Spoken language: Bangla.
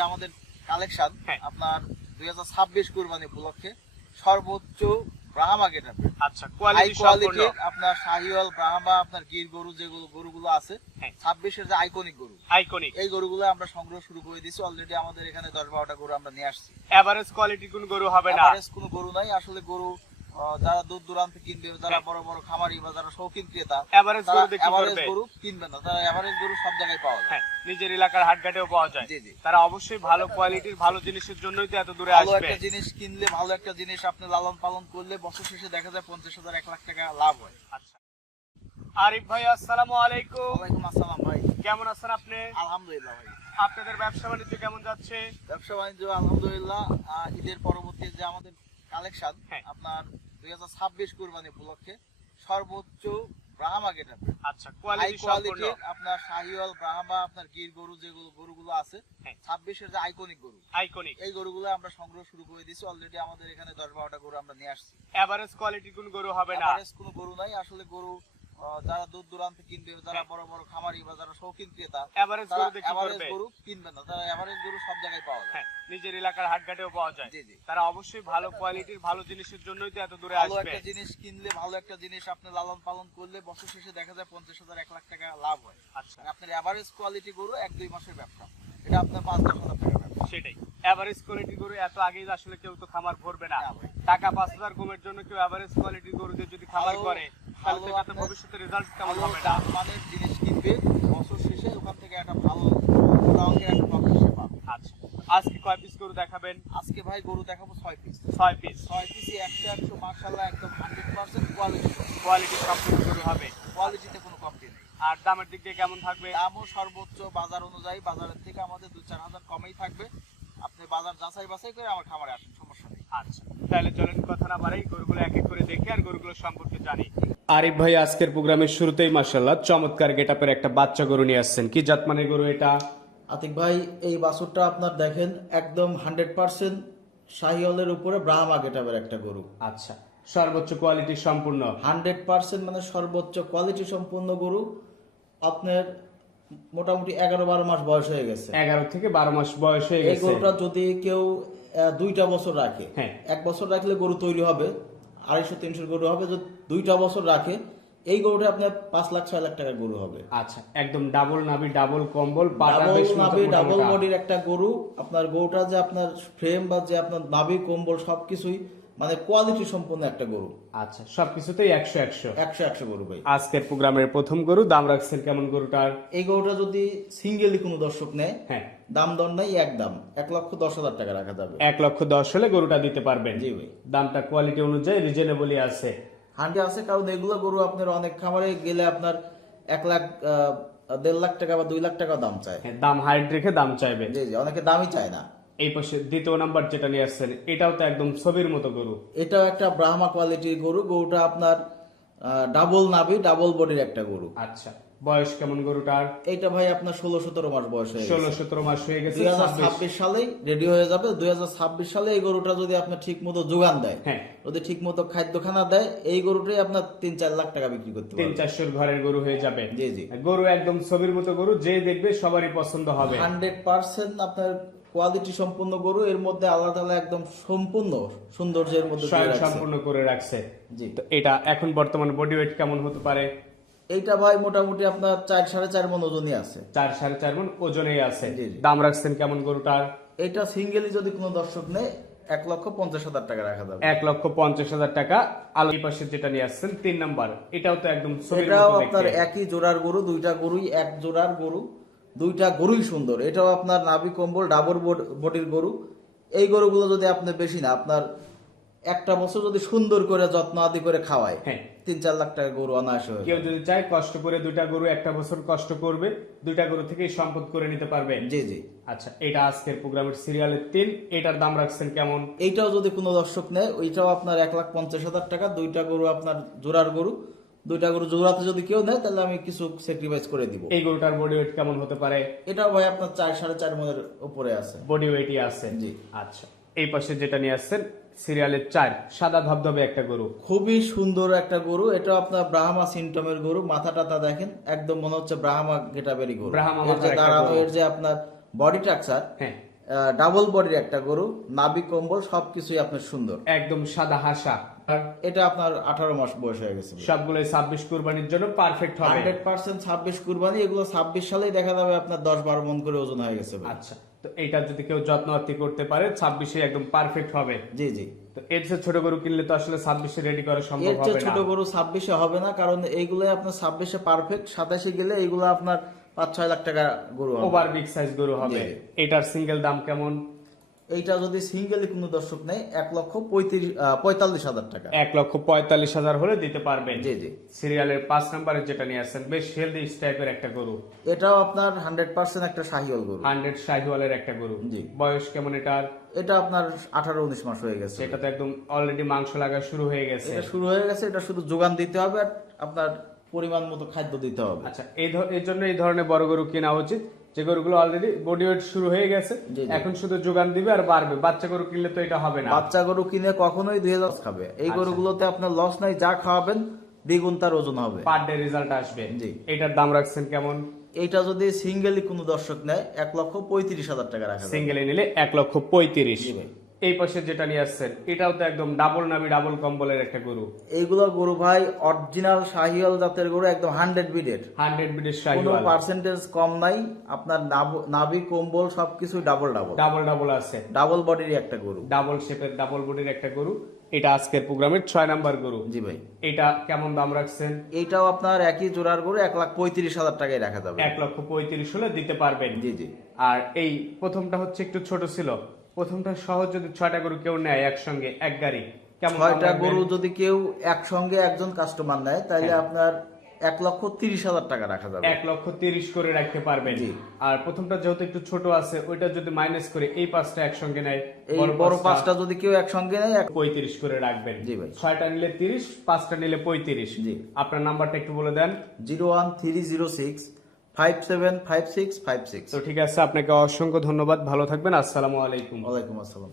যে আমাদের কালেকশন হ্যাঁ। আপনার দুই হাজার ছাব্বিশ কুরবানি উপলক্ষে সর্বোচ্চ ব্রাহ্মা গেটা আচ্ছা কোয়ালিটি আপনার শাহিওয়াল ব্রাহ্মা আপনার গির গরু যেগুলো গরুগুলো আছে হ্যাঁ। ছাব্বিশের যে আইকনিক গরু আইকনিক এই গরুগুলো আমরা সংগ্রহ শুরু করে দিয়েছি। অলরেডি আমাদের এখানে দশ বারোটা গরু আমরা নিয়ে আসছি। এভারেজ কোয়ালিটি কোন গরু হবে না? এভারেজ কোনো গরু নাই। আসলে গরু যারা দূর দূরান্তে কিনবে যারা। বড় বড় খামারি বা যারা শৌখিন ক্রেতা এভারেজ গরু দেখতে এভারেজ গরু কিনবে না। তারা এভারেজ গরু সব জায়গায় পাওয়া যায়। হ্যাঁ নিজের এলাকার হাটঘাটেও পাওয়া যায়। তারা অবশ্যই ভালো কোয়ালিটির ভালো জিনিসের জন্যই তো এত দূরে ভালো আসবে। একটা জিনিস কিনলে ভালো একটা জিনিস আপনি লালন পালন করলে বছর শেষে দেখা যায় পঞ্চাশ হাজার এক লাখ টাকা লাভ হয়। আচ্ছা। আরিফ ভাই আসসালামু আলাইকুম। ওয়ালাইকুম আসসালাম ভাই। কেমন আছেন আপনি? আলহামদুলিল্লাহ ভাই। আপনাদের ব্যবসা বাণিজ্য কেমন যাচ্ছে? ব্যবসা বাণিজ্য আলহামদুলিল্লাহ ঈদের পরবর্তী যে আমাদের কালেকশন হ্যাঁ। আপনার দুই হাজার ছাব্বিশ কুরবানি উপলক্ষে সর্বোচ্চ ব্রাহ্মা গেটা আচ্ছা কোয়ালিটি কোয়ালিটির আপনার শাহিওয়াল ব্রাহ্মা আপনার গির গরু যেগুলো গরুগুলো আছে হ্যাঁ। ছাব্বিশের যে আইকনিক গরু আইকনিক এই গরুগুলো আমরা সংগ্রহ শুরু করে দিয়েছি। অলরেডি আমাদের এখানে দশ বারোটা গরু আমরা নিয়ে আসছি। এভারেজ কোয়ালিটি কোন গরু হবে না? এভারেজ কোনো গরু নাই। আসলে গরু যারা দূর দূরান্তে কিনবে যারা হ্যাঁ। বড় বড় খামারি বা যারা শৌখিন ক্রেতা এভারেজ গরু কিনবে না। তারা এভারেজ গরু সব জায়গায় পাওয়া যায়। নিজের এলাকার হাটঘাটেও পাওয়া যায়। তারা অবশ্যই ভালো কোয়ালিটির ভালো জিনিসের জন্যই তো এত দূরে ভালো আসবে। একটা জিনিস কিনলে ভালো একটা জিনিস আপনি লালন পালন করলে বছর শেষে দেখা যায় পঞ্চাশ হাজার এক লাখ টাকা লাভ হয়। আচ্ছা। আপনার এভারেজ কোয়ালিটি গরু এক দুই মাসের ব্যবসা। এটা আপনার পাঁচ দশ হাজার টাকা সেটাই। এভারেজ কোয়ালিটি গরু এত আগেই আসলে কেউ তো খামার ভরবে না। টাকা পাঁচ হাজার কমের জন্য কেউ এভারেজ কোয়ালিটি গরু দিয়ে যদি খামার করে তাহলে তো এটা ভবিষ্যতে রেজাল্ট কেমন হবে না। মানের জিনিস কিনবে বছর শেষে ওখান থেকে একটা ভালো একটা আজকে কয় পিস গরু দেখাবেন? আজকে ভাই গরু দেখাবো ছয় পিস ছয় পিস ছয় পিসই একশো একশো মার্শাল্লাহ একদম হান্ড্রেড পার্সেন্ট কোয়ালিটি কোয়ালিটি সম্পূর্ণ গরু হবে। কোয়ালিটিতে কোনো কমতি নেই। আর দামের দিক দিয়ে কেমন থাকবে? দামও সর্বোচ্চ বাজার অনুযায়ী বাজারের থেকে আমাদের দু চার হাজার কমেই থাকবে। আপনি বাজার যাচাই বাছাই করে আমার খামারে আসেন সমস্যা নেই। আচ্ছা তাহলে চলেন কথা না বাড়াই গরুগুলো এক এক করে দেখি আর গরুগুলো সম্পর্কে জানি। আরিফ ভাই আজকের প্রোগ্রামের শুরুতেই মাসাল্লাহ চমৎকার গেটাপের একটা বাচ্চা গরু নিয়ে আসছেন। কি জাতমানের গরু এটা? আতিক ভাই এই বাছুরটা আপনার দেখেন একদম হান্ড্রেড পার্সেন্ট শাহিওয়ালের উপরে ব্রাহ্মা গেটাবের একটা গরু। আচ্ছা সর্বোচ্চ কোয়ালিটি সম্পূর্ণ? হান্ড্রেড পার্সেন্ট মানে সর্বোচ্চ কোয়ালিটি সম্পূর্ণ গরু। আপনার মোটামুটি এগারো বারো মাস বয়স হয়ে গেছে। এগারো থেকে বারো মাস বয়স হয়ে গেছে। গরুটা যদি কেউ দুইটা বছর রাখে হ্যাঁ। এক বছর রাখলে গরু তৈরি হবে আড়াইশো তিনশো গরু হবে যদি দুইটা বছর রাখে এই গরুটা আপনার পাঁচ লাখ ছয় লাখ টাকার গরু হবে। আচ্ছা একদম ডাবল নাভি ডাবল কম্বল ডাবল বেশ নাভি ডাবল বডির একটা গরু। আপনার গরুটা যে আপনার ফ্রেম বা যে আপনার নাভি কম্বল সবকিছুই মানে কোয়ালিটি সম্পন্ন একটা গরু। আচ্ছা সবকিছুতেই একশো একশো। একশো একশো গরু ভাই। আজকের প্রোগ্রামের প্রথম গরু দাম রাখছেন কেমন গরুটার? এই গরুটা যদি সিঙ্গেলি কোনো দর্শক নেয় হ্যাঁ। দাম দর নাই এক দাম। এক লক্ষ দশ হাজার টাকা রাখা যাবে। এক লক্ষ দশ হলে গরুটা দিতে পারবেন। জি ভাই। দামটা কোয়ালিটি অনুযায়ী রিজনেবলই আছে। হান্ডি আছে কারণ এগুলো গরু আপনার অনেক খামারে গেলে আপনার এক লাখ দেড় লাখ টাকা বা দুই লাখ টাকা দাম চায়। হ্যাঁ, দাম হাইট রেখে দাম চাইবে। জি জি অনেকে দামই চায় না। এই পাশে দ্বিতীয় নাম্বার যেটা নিয়ে আসছেন এটাও তো একদম ছবির মতো গরু। এটাও একটা ব্রাহ্মা কোয়ালিটির গরু গরুটা আপনার ডাবল নাভি ডাবল বডির একটা গরু। আচ্ছা বয়স কেমন গরুটার? এইটা ভাই আপনার ষোলো সতেরো মাস বয়স হয়ে ষোলো সতেরো মাস হয়ে গেছে দুই হাজার ছাব্বিশ সালেই রেডি হয়ে যাবে। দুই হাজার ছাব্বিশ সালে এই গরুটা যদি আপনার ঠিক মতো যোগান দেয় হ্যাঁ। যদি ঠিক মতো খাদ্যখানা দেয় এই গরুটাই আপনার তিন চার লাখ টাকা বিক্রি করতে তিন চারশোর ঘরের গরু হয়ে যাবে। জি জি। গরু একদম ছবির মতো গরু যে দেখবে সবারই পছন্দ হবে। হান্ড্রেড পার্সেন্ট আপনার কোয়ালিটি সম্পন্ন গরু এর মধ্যে আলাদা আলাদা একদম সম্পূর্ণ সৌন্দর্যের মধ্যে। সম্পূর্ণ করে রাখছে। জি। তো এটা এখন বর্তমান বডি ওয়েট কেমন হতে পারে? এইটা ভাই মোটামুটি আপনার চার সাড়ে চার মন ওজনই আছে। চার সাড়ে চার মন ওজনেই আছে। দাম রাখছেন কেমন গরুটার? এটা সিঙ্গেলি যদি কোনো দর্শক নেয় এক লক্ষ পঞ্চাশ হাজার টাকা রাখা যাবে। এক লক্ষ পঞ্চাশ হাজার টাকা। আলো পাশে যেটা নিয়ে আসছেন তিন নাম্বার। এটাও তো একদম এটাও আপনার একই জোড়ার গরু দুইটা গরুই এক জোড়ার গরু। দুইটা গরুই সুন্দর। এটাও আপনার নাভি কম্বল ডাবর বডির গরু। এই গরুগুলো যদি আপনি বেশি না আপনার একটা বছর যদি সুন্দর করে যত্ন আদি করে খাওয়ায় হ্যাঁ। তিন চার লাখ টাকা গরু অনায়াসে হয়ে কেউ যদি চায় কষ্ট করে দুইটা গরু একটা বছর কষ্ট করবে দুইটা গরু থেকেই সম্পদ করে নিতে পারবে। জি জি। আচ্ছা এটা আজকের প্রোগ্রামের সিরিয়ালের তিন এটার দাম রাখছেন কেমন? এইটাও যদি কোনো দর্শক নেয় ওইটাও আপনার এক লাখ পঞ্চাশ হাজার টাকা দুইটা গরু আপনার জোড়ার গরু। দুইটা গরু জোড়াতে যদি কেউ নেয় তাহলে আমি কিছু স্যাক্রিফাইস করে দিব। এই গরুটার বডি ওয়েট কেমন হতে পারে? এটাও ভাই আপনার চার সাড়ে চার মনের উপরে আছে। বডি ওয়েটই আছে? জি। আচ্ছা। এই পাশে যেটা নিয়ে আসছেন সিরিয়ালের চার সাদা ধবধবে একটা গরু। খুবই সুন্দর একটা গরু। এটা আপনার ব্রাহ্মা সিমটমের গরু। মাথা টাথা দেখেন একদম মনে হচ্ছে ব্রাহ্মা গেটাবেরি গরু। ব্রাহ্মা এর যে দাঁড়ানো এর যে আপনার বডি স্ট্রাকচার হ্যাঁ। ডাবল বডির একটা গরু নাবি কম্বল সবকিছুই আপনার সুন্দর। একদম সাদা হাসা। এটা আপনার আঠারো মাস বয়স হয়ে গেছে সবগুলো ছাব্বিশ কুরবানির জন্য পারফেক্ট হবে। হান্ড্রেড পার্সেন্ট ছাব্বিশ কুরবানি এগুলো ছাব্বিশ সালেই দেখা যাবে আপনার দশ বারো মন করে ওজন হয়ে গেছে আচ্ছা তো এটা যদি কেউ যত্ন আত্তি করতে পারে ছাব্বিশে একদম পারফেক্ট হবে। জি জি। তো এর চেয়ে ছোট গরু কিনলে তো আসলে ছাব্বিশে রেডি করা সম্ভব এর চেয়ে ছোট গরু ছাব্বিশে হবে না কারণ এইগুলো আপনার ছাব্বিশে পারফেক্ট সাতাশে গেলে এইগুলো আপনার পাঁচ ছয় লাখ টাকা গরু ওভার বিগ সাইজ গরু হবে। এটার সিঙ্গেল দাম কেমন? এইটা যদি সিঙ্গেলি কোনো দর্শক নেই এক লক্ষ পঁয়ত্রিশ পঁয়তাল্লিশ হাজার টাকা। এক লক্ষ পঁয়তাল্লিশ হাজার হলে দিতে পারবেন। জি জি। সিরিয়ালের পাঁচ নাম্বারে যেটা নিয়ে আসছেন বেশ হেলদি টাইপের একটা গরু। এটাও আপনার হান্ড্রেড পার্সেন্ট একটা শাহিওয়াল গরু। হান্ড্রেড শাহিওয়ালের একটা গরু। জি। বয়স কেমন এটার? এটা আপনার আঠারো উনিশ মাস হয়ে গেছে। সেটা তো একদম অলরেডি মাংস লাগা শুরু হয়ে গেছে। এটা শুরু হয়ে গেছে এটা শুধু যোগান দিতে হবে আর আপনার পরিমাণ মতো খাদ্য দিতে হবে আচ্ছা এই এই জন্য এই ধরনের বড় গরু কেনা উচিত যে গরুগুলো অলরেডি বডি ওয়েট শুরু হয়ে গেছে। এখন শুধু যোগান দিবে আর বাড়বে বাচ্চা গরু কিনলে তো এটা হবে না বাচ্চা গরু কিনে কখনোই দুই হাজার খাবে এই আচ্ছা। গরুগুলোতে আপনার লস নাই যা খাওয়াবেন দ্বিগুণ তার ওজন হবে পার ডে রেজাল্ট আসবে জি। এটার দাম রাখছেন কেমন এটা যদি সিঙ্গেলি কোনো দর্শক নেয় এক লক্ষ পঁয়ত্রিশ হাজার টাকা রাখা। সিঙ্গেলে নিলে এক লক্ষ পঁয়ত্রিশ। এই পাশে যেটা নিয়ে আসছেন এটাও তো একদম ডাবল নাবি ডাবল কম্বলের একটা গরু। এইগুলো গরু ভাই অরিজিনাল শাহিওয়াল জাতের গরু একদম হান্ড্রেড বিডেড হান্ড্রেড বিডের কোনো পার্সেন্টেজ কম নাই আপনার নাব- কম্বল সবকিছু ডাবল ডাবল ডাবল ডাবল আছে। ডাবল বডির একটা গরু। ডাবল শেপের ডাবল বডির একটা গরু। এটা আজকের প্রোগ্রামের ছয় নাম্বার গরু। জি ভাই। এটা কেমন দাম রাখছেন? এটাও আপনার একই জোড়ার গরু এক লাখ পঁয়ত্রিশ হাজার টাকায় রাখা যাবে। এক লক্ষ পঁয়ত্রিশ হলে দিতে পারবেন। জি জি। আর এই প্রথমটা হচ্ছে একটু ছোট ছিল। প্রথমটা সহজ যদি ছয়টা গরু কেউ নেয় একসঙ্গে এক গাড়ি ছয়টা গরু যদি কেউ একসঙ্গে একজন কাস্টমার নেয় তাহলে হ্যাঁ। আপনার এক লক্ষ তিরিশ হাজার টাকা রাখা যাবে। এক লক্ষ তিরিশ করে রাখতে পারবেন। আর প্রথমটা যেহেতু একটু ছোট আছে ওইটা যদি মাইনাস করে এই পাঁচটা একসঙ্গে নেয় এই বড় পাঁচটা যদি কেউ একসঙ্গে নেয় পঁয়ত্রিশ করে রাখবেন। জি ভাই। ছয়টা নিলে তিরিশ পাঁচটা নিলে পঁয়ত্রিশ। জি। আপনার নাম্বারটা একটু বলে দেন। Zero one three zero six five seven five six five six তো ঠিক আছে আপনাকে অসংখ্য ধন্যবাদ ভালো থাকবেন আসসালামু আলাইকুম। ওয়ালাইকুম আসসালাম।